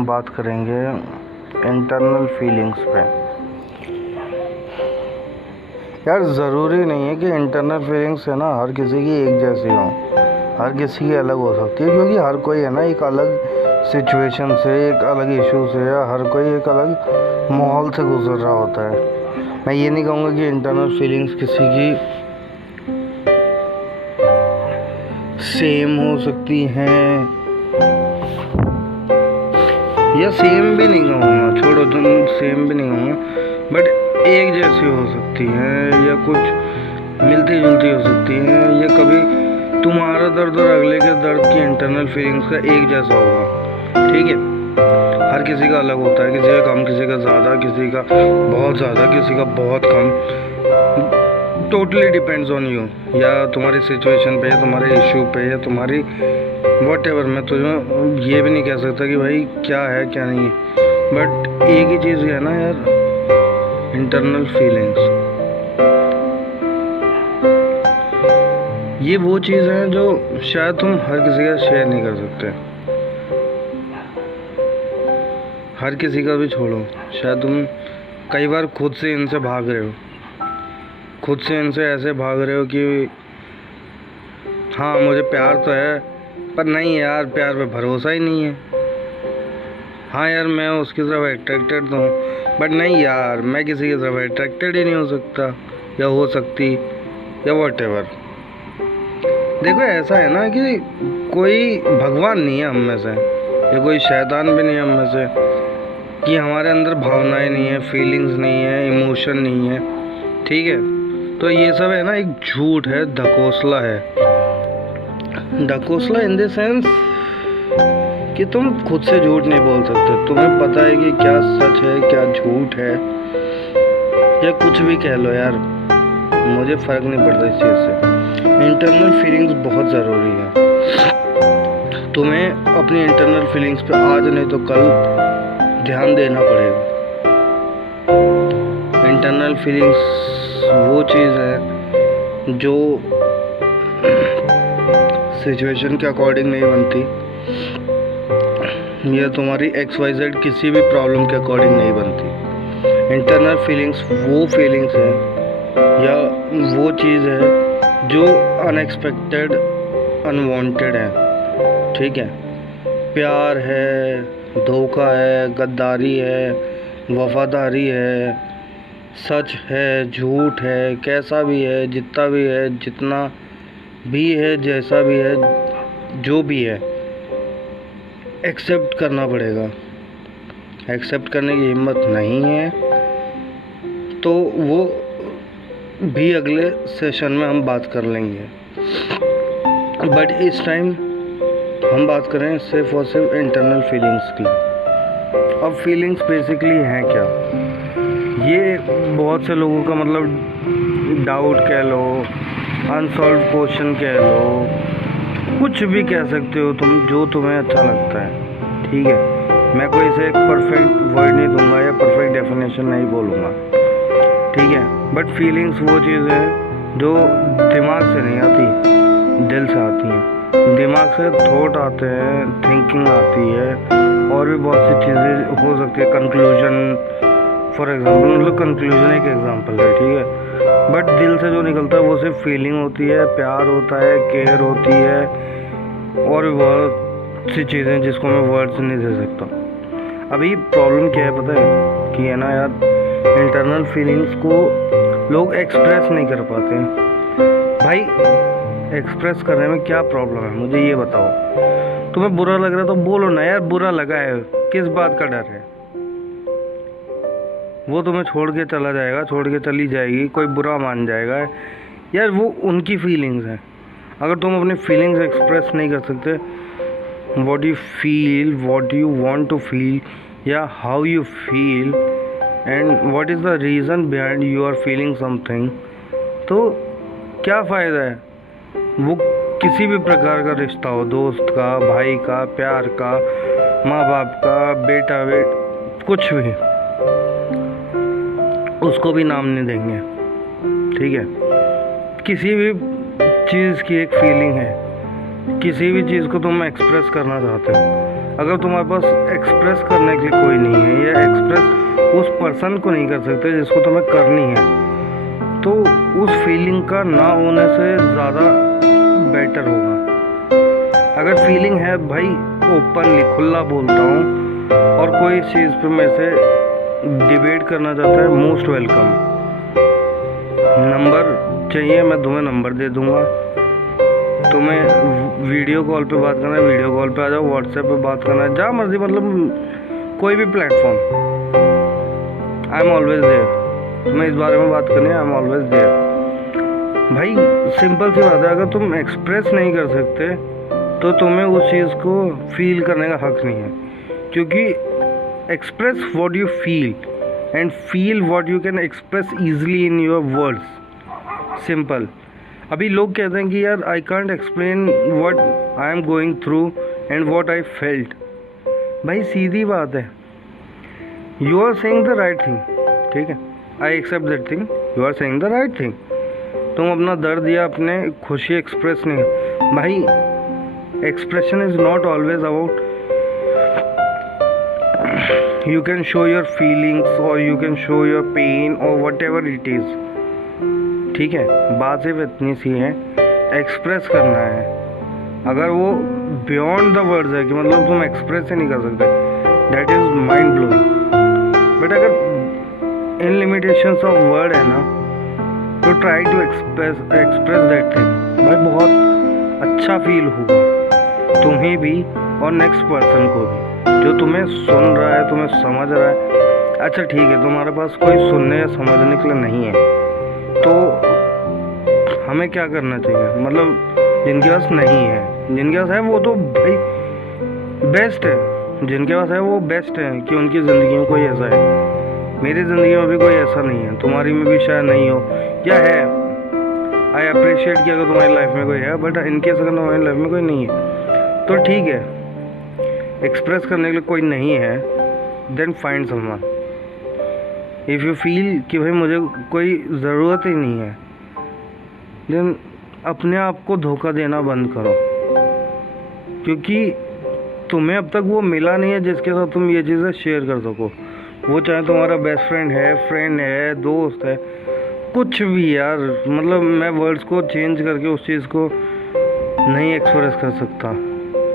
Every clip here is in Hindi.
हम बात करेंगे इंटरनल फीलिंग्स पे। यार ज़रूरी नहीं है कि इंटरनल फीलिंग्स है ना हर किसी की एक जैसी हो, हर किसी की अलग हो सकती है, क्योंकि हर कोई है ना एक अलग सिचुएशन से, एक अलग इशू से, या हर कोई एक अलग माहौल से गुजर रहा होता है। मैं ये नहीं कहूँगा कि इंटरनल फीलिंग्स किसी की सेम हो सकती हैं, या सेम भी नहीं कहूँगा, छोड़ो तुम, सेम भी नहीं कहूँगा, बट एक जैसी हो सकती हैं, या कुछ मिलती जुलती हो सकती हैं, या कभी तुम्हारा दर्द और अगले के दर्द की इंटरनल फीलिंग्स का एक जैसा होगा। ठीक है, हर किसी का अलग होता है, किसी का कम, किसी का ज़्यादा, किसी का बहुत ज़्यादा, किसी का बहुत कम। टोटली डिपेंड्स ऑन यू, या तुम्हारी सिचुएशन पे, या तुम्हारे इशू पे, या तुम्हारी वॉट एवर। मैं तुझे ये भी नहीं कह सकता कि भाई क्या है क्या नहीं है, बट एक ही चीज़ है ना यार, इंटरनल फीलिंग्स। ये वो चीज़ है जो शायद तुम हर किसी का शेयर नहीं कर सकते। हर किसी का भी छोड़ो, शायद तुम कई बार खुद से इनसे भाग रहे हो, खुद से इनसे ऐसे भाग रहे हो कि हाँ मुझे प्यार तो है, पर नहीं यार प्यार पे भरोसा ही नहीं है। हाँ यार मैं उसकी तरफ अट्रैक्टेड तो हूँ, बट नहीं यार मैं किसी की तरफ अट्रैक्टेड ही नहीं हो सकता, या हो सकती, या वॉट एवर। देखो ऐसा है ना कि कोई भगवान नहीं है हम में से, या कोई शैतान भी नहीं है हम में से, कि हमारे अंदर भावनाएं नहीं है, फीलिंग्स नहीं है, इमोशन नहीं है। ठीक है, तो ये सब है ना एक झूठ है, ढकोसला है। ढकोसला इन द सेंस कि तुम खुद से झूठ नहीं बोल सकते, तुम्हें पता है कि क्या सच है क्या झूठ है, या कुछ भी कह लो यार, मुझे फ़र्क नहीं पड़ता इस चीज़ से। इंटरनल फीलिंग्स बहुत ज़रूरी है। तुम्हें अपनी इंटरनल फीलिंग्स पे आज नहीं तो कल ध्यान देना पड़ेगा। इंटरनल फीलिंग्स वो चीज़ है जो सिचुएशन के अकॉर्डिंग नहीं बनती, या तुम्हारी XYZ किसी भी प्रॉब्लम के अकॉर्डिंग नहीं बनती। इंटरनल फीलिंग्स वो फीलिंग्स है, या वो चीज़ है जो अनएक्सपेक्टेड, अनवांटेड है। ठीक है, प्यार है, धोखा है, गद्दारी है, वफादारी है, सच है, झूठ है, कैसा भी है, जितना भी है, जितना भी है, जैसा भी है, जो भी है, एक्सेप्ट करना पड़ेगा। एक्सेप्ट करने की हिम्मत नहीं है तो वो भी अगले सेशन में हम बात कर लेंगे, बट इस टाइम हम बात करें सिर्फ और सिर्फ इंटरनल फीलिंग्स की। अब फीलिंग्स बेसिकली हैं क्या, ये बहुत से लोगों का मतलब डाउट कह लो, अनसॉल्व क्वेश्चन कह लो, कुछ भी कह सकते हो तुम, जो तुम्हें अच्छा लगता है। ठीक है, मैं कोई से एक परफेक्ट वर्ड नहीं दूंगा, या परफेक्ट डेफिनेशन नहीं बोलूँगा। ठीक है, बट फीलिंग्स वो चीज़ है जो दिमाग से नहीं आती, दिल से आती हैं। दिमाग से थॉट आते हैं, थिंकिंग आती है, और भी बहुत सी चीज़ें हो सकती है, कंक्लूजन फॉर एग्जांपल, मतलब कंक्लूजन एक एग्जांपल है। ठीक है, बट दिल से जो निकलता है वो सिर्फ फीलिंग होती है, प्यार होता है, केयर होती है, और भी बहुत सी चीज़ें जिसको मैं वर्ड्स नहीं दे सकता। अभी प्रॉब्लम क्या है पता है कि है ना यार, इंटरनल फीलिंग्स को लोग एक्सप्रेस नहीं कर पाते। भाई एक्सप्रेस करने में क्या प्रॉब्लम है, मुझे ये बताओ। तुम्हें बुरा लग रहा है तो बोलो ना यार, बुरा लगा है, किस बात का डर है। वो तुम्हें छोड़ के चला जाएगा, छोड़ के चली जाएगी, कोई बुरा मान जाएगा यार, वो उनकी फीलिंग्स हैं। अगर तुम अपनी फीलिंग्स एक्सप्रेस नहीं कर सकते, what you feel, what you want to feel, या how you feel, and what is the reason behind you are feeling something, तो क्या फ़ायदा है। वो किसी भी प्रकार का रिश्ता हो, दोस्त का, भाई का, प्यार का, माँ बाप का, बेटा कुछ भी, उसको भी नाम नहीं देंगे। ठीक है, किसी भी चीज़ की एक फीलिंग है, किसी भी चीज़ को तुम एक्सप्रेस करना चाहते हो, अगर तुम्हारे पास एक्सप्रेस करने के लिए कोई नहीं है या एक्सप्रेस उस पर्सन को नहीं कर सकते जिसको तुम्हें करनी है, तो उस फीलिंग का ना होने से ज़्यादा बेटर होगा। अगर फीलिंग है भाई, ओपनली खुला बोलता हूँ, और कोई इस चीज़ पे मेरे से डिबेट करना चाहता है, मोस्ट वेलकम। नंबर चाहिए, मैं तुम्हें नंबर दे दूँगा। तुम्हें वीडियो कॉल पे बात करना है, वीडियो कॉल पे आ जाओ, व्हाट्सएप पे बात करना है, जहाँ मर्जी, मतलब कोई भी platform, I am always there. तुम्हें इस बारे में बात करनी है, आई एम ऑलवेज देयर। भाई सिंपल सी बात है, अगर तुम एक्सप्रेस नहीं कर सकते तो तुम्हें उस चीज़ को फील करने का हक नहीं है, क्योंकि express what you feel and feel what you can express easily in your words. Simple. अभी लोग कहते हैं कि यार I can't explain what I am going through and what I felt. भाई सीधी बात है, you are saying the right thing, ठीक है, I accept that thing, you are saying the right thing. तुम अपना दर्द या अपने खुशी एक्सप्रेस नहीं, भाई expression is not always about you can show your feelings or you can show your pain or whatever it is, ठीक है। बात सिर्फ इतनी सी है, एक्सप्रेस करना है। अगर वो बियॉन्ड द वर्ड्स है कि मतलब तुम एक्सप्रेस ही नहीं कर सकते, that is mind blowing. But अगर इन लिमिटेशंस ऑफ वर्ड है ना, तो try to express that thing. भाई बहुत अच्छा फील होगा तुम्हें भी और नेक्स्ट पर्सन को भी, जो तुम्हें सुन रहा है, तुम्हें समझ रहा है। अच्छा ठीक है, तुम्हारे पास कोई सुनने या समझने के लिए नहीं है, तो हमें क्या करना चाहिए? मतलब जिनके पास नहीं है, जिनके पास है वो तो भाई बेस्ट है, जिनके पास है वो बेस्ट है कि उनकी ज़िंदगी में कोई ऐसा है। मेरी ज़िंदगी में भी कोई ऐसा नहीं है, तुम्हारी में भी शायद नहीं हो, या है। आई अप्रिशिएट कि अगर तुम्हारी लाइफ में कोई है, बट इनकेस अगर तुम्हारी लाइफ में कोई नहीं है तो ठीक है, एक्सप्रेस करने के लिए कोई नहीं है, then find someone. If you feel कि भाई मुझे कोई ज़रूरत ही नहीं है, देन अपने आप को धोखा देना बंद करो, क्योंकि तुम्हें अब तक वो मिला नहीं है जिसके साथ तुम ये चीज़ें शेयर कर सको। वो चाहे तुम्हारा बेस्ट फ्रेंड है, दोस्त है, कुछ भी यार, मतलब मैं वर्ड्स को चेंज करके उस चीज़ को नहीं एक्सप्रेस कर सकता,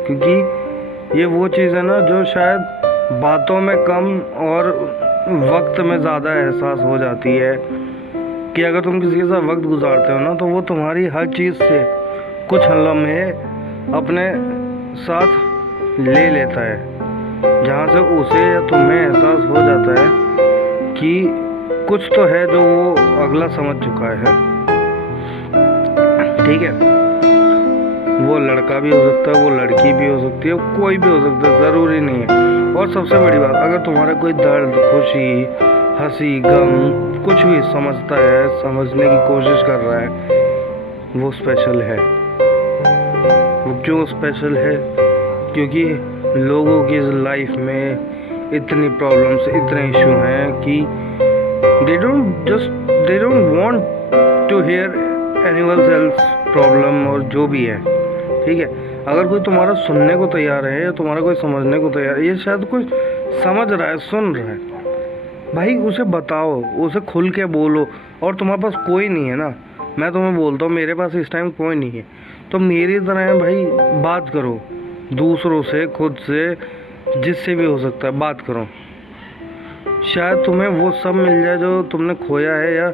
क्योंकि ये वो चीज़ है ना जो शायद बातों में कम और वक्त में ज़्यादा एहसास हो जाती है। कि अगर तुम किसी के साथ वक्त गुजारते हो ना, तो वो तुम्हारी हर चीज़ से कुछ लम्हे अपने साथ ले लेता है, जहाँ से उसे या तुम्हें एहसास हो जाता है कि कुछ तो है जो वो अगला समझ चुका है, ठीक है। वो लड़का भी हो सकता है, वो लड़की भी हो सकती है, कोई भी हो सकता है, ज़रूरी नहीं है। और सबसे बड़ी बात, अगर तुम्हारा कोई दर्द, खुशी, हंसी, गम कुछ भी समझता है, समझने की कोशिश कर रहा है, वो स्पेशल है। वो क्यों स्पेशल है? क्योंकि लोगों की लाइफ में इतनी प्रॉब्लम्स, इतने इशू हैं कि they don't want to hear anyone else problem और जो भी है, ठीक है। अगर कोई तुम्हारा सुनने को तैयार है या तुम्हारा कोई समझने को तैयार है, ये शायद कोई समझ रहा है, सुन रहा है, भाई उसे बताओ, उसे खुल के बोलो। और तुम्हारे पास कोई नहीं है ना, मैं तुम्हें बोलता हूँ मेरे पास इस टाइम कोई नहीं है, तो मेरी तरह भाई बात करो दूसरों से, खुद से, जिससे भी हो सकता है बात करो। शायद तुम्हें वो सब मिल जाए जो तुमने खोया है, या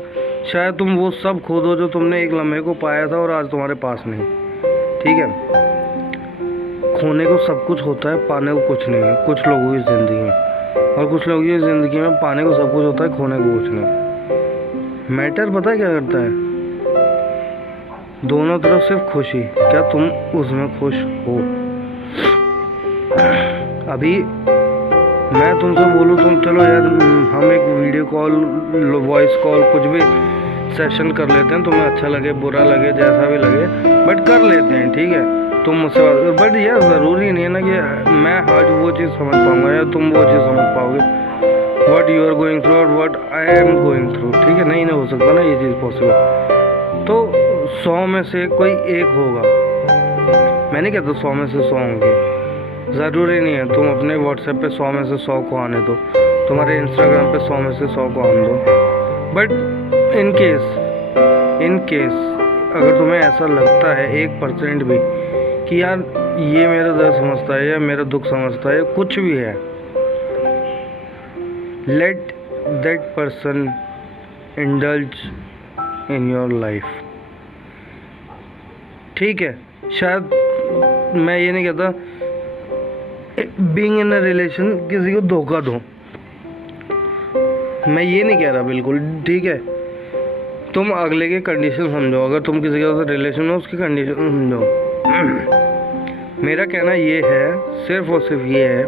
शायद तुम वो सब खो दो जो तुमने एक लम्हे को पाया था और आज तुम्हारे पास नहीं, ठीक है। खोने को सब कुछ होता है, पाने को कुछ नहीं है कुछ लोगों की ज़िंदगी में, और कुछ लोगों की ज़िंदगी में पाने को सब कुछ होता है, खोने को कुछ नहीं। मैटर पता है क्या करता है? दोनों तरफ सिर्फ खुशी। क्या तुम उसमें खुश हो? अभी मैं तुमसे बोलूँ, तुम चलो यार हम एक वीडियो कॉल, वॉइस कॉल, कुछ भी सेशन कर लेते हैं, तुम्हें अच्छा लगे, बुरा लगे, जैसा भी लगे, बट कर लेते हैं, ठीक है। तुम मुझसे बात, बट यार ज़रूरी नहीं है ना कि मैं आज वो चीज़ समझ पाऊँगा या तुम वो चीज़ समझ पाओगे, what you are going through और what I am going through, ठीक है। नहीं हो सकता ना ये चीज़ पॉसिबल। तो 100 में से कोई एक होगा, मैं नहीं कहता 100 में से 100 होंगे, ज़रूरी नहीं है तुम अपने व्हाट्सएप पे 100 में से 100 को आने दो, तुम्हारे इंस्टाग्राम पे 100 में से 100 को आने दो। बट इन केस अगर तुम्हें ऐसा लगता है 1% भी कि यार ये मेरा दर्द समझता है या मेरा दुख समझता है, कुछ भी है, let that person indulge in your life. ठीक है, शायद मैं ये नहीं कहता बीइंग इन अ रिलेशन किसी को धोखा दो, मैं ये नहीं कह रहा बिल्कुल। ठीक है, तुम अगले के कंडीशन समझो, अगर तुम किसी के साथ रिलेशन में उसकी कंडीशन समझो। मेरा कहना ये है, सिर्फ और सिर्फ ये है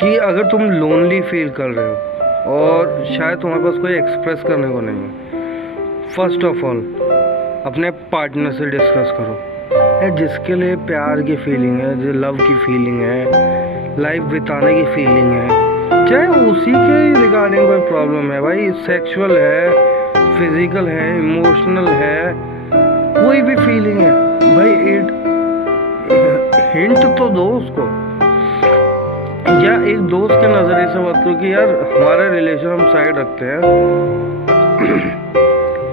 कि अगर तुम लोनली फील कर रहे हो और शायद तुम्हारे पास कोई एक्सप्रेस करने को नहीं है, फर्स्ट ऑफ ऑल अपने पार्टनर से डिस्कस करो। जिसके लिए प्यार की फीलिंग है, जो लव की फीलिंग है, लाइफ बिताने की फीलिंग है, चाहे उसी के रिगार्डिंग कोई प्रॉब्लम है भाई, सेक्सुअल है, फिजिकल है, इमोशनल है, कोई भी फीलिंग है भाई, हिंट तो दो उसको। या एक दोस्त के नज़रिए से बात करो कि यार हमारा रिलेशन हम साइड रखते हैं,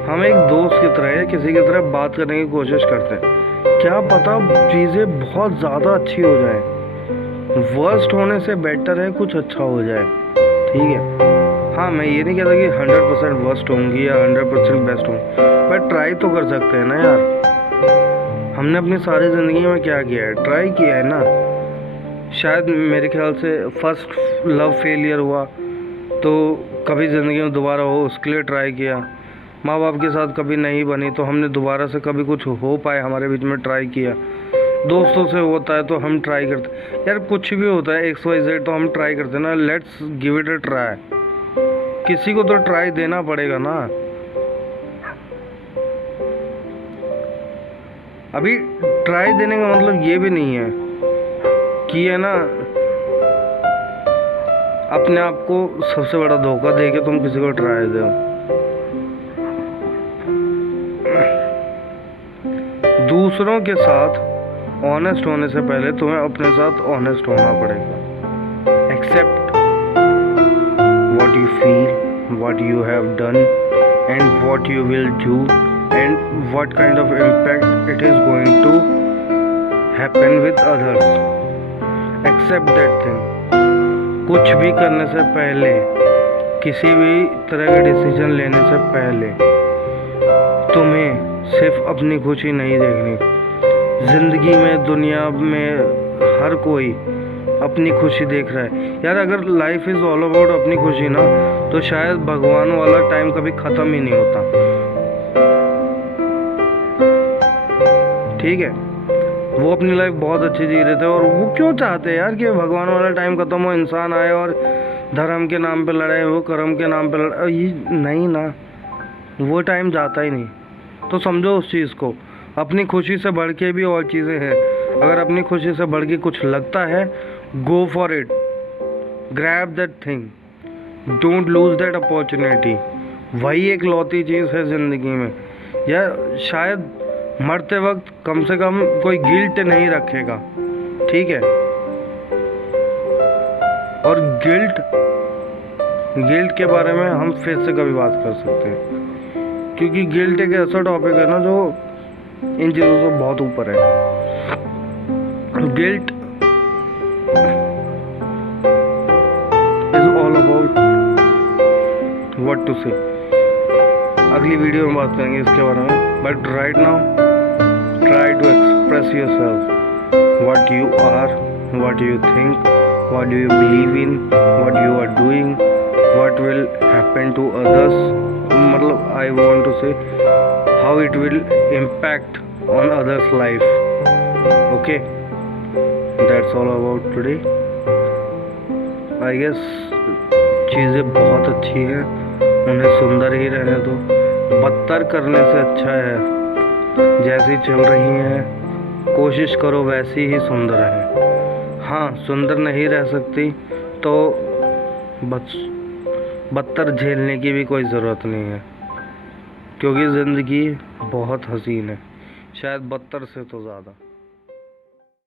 हम एक दोस्त की तरह या किसी की तरह बात करने की कोशिश करते हैं, क्या पता चीज़ें बहुत ज़्यादा अच्छी हो जाए, वर्स्ट होने से बेटर है कुछ अच्छा हो जाए। ठीक है, हाँ मैं ये नहीं कहता कि 100% वर्स्ट होंगी या 100% बेस्ट होंगी, बट ट्राई तो कर सकते हैं ना यार। हमने अपनी सारी ज़िंदगी में क्या किया है, ट्राई किया है ना। शायद मेरे ख्याल से फर्स्ट लव फेलियर हुआ तो कभी ज़िंदगी में दोबारा हो उसके लिए ट्राई किया, माँ बाप के साथ कभी नहीं बनी तो हमने दोबारा से कभी कुछ हो पाए हमारे बीच में ट्राई किया, दोस्तों से होता है तो हम ट्राई करते यार, कुछ भी होता है XYZ तो हम ट्राई करते ना। Let's give it a try, किसी को तो ट्राई देना पड़ेगा ना। अभी ट्राई देने का मतलब ये भी नहीं है कि है ना अपने आप को सबसे बड़ा धोखा दे के तुम किसी को ट्राई दो। दूसरों के साथ ऑनेस्ट होने से पहले तुम्हें अपने साथ ऑनेस्ट होना पड़ेगा। Accept what you feel, what you have done and what you will do and what kind of impact it is going to happen with others. Accept that thing. कुछ भी करने से पहले, किसी भी तरह का डिसीजन लेने से पहले तुम्हें सिर्फ अपनी खुशी नहीं देखनी। ज़िंदगी में, दुनिया में हर कोई अपनी खुशी देख रहा है यार। अगर लाइफ इज़ ऑल अबाउट अपनी खुशी ना, तो शायद भगवान वाला टाइम कभी ख़त्म ही नहीं होता। ठीक है, वो अपनी लाइफ बहुत अच्छी जी रहे थे और वो क्यों चाहते हैं यार कि भगवान वाला टाइम ख़त्म हो, इंसान आए और धर्म के नाम पे लड़ाए, वो कर्म के नाम पे लड़ाए। ये नहीं ना, वो टाइम जाता ही नहीं। तो समझो उस चीज़ को, अपनी खुशी से बढ़ के भी और चीज़ें हैं। अगर अपनी खुशी से बढ़ के कुछ लगता है, go for it, grab that thing, don't lose that opportunity. वही एक लौती चीज़ है ज़िंदगी में। या शायद मरते वक्त कम से कम कोई गिल्ट नहीं रखेगा। ठीक है, और गिल्ट के बारे में हम फिर से कभी बात कर सकते हैं, क्योंकि गिल्ट एक ऐसा टॉपिक है ना जो इन चीज़ों से बहुत ऊपर है। Guilt is all about what to say. अगली वीडियो में बात करेंगे इसके बारे में, but right now try to express yourself, what you are, what you think, what do you believe in, what you are doing, what will happen to others. मतलब I want to say how it will impact on others life. Okay, that's all about today. I guess चीज़ें बहुत अच्छी हैं, उन्हें सुंदर ही रहने दो। बदतर करने से अच्छा है जैसी चल रही हैं, कोशिश करो वैसी ही सुंदर है। हाँ, सुंदर नहीं रह सकती तो बदतर झेलने की भी कोई ज़रूरत नहीं है, क्योंकि ज़िंदगी बहुत हसीन है, शायद बदतर से तो ज़्यादा।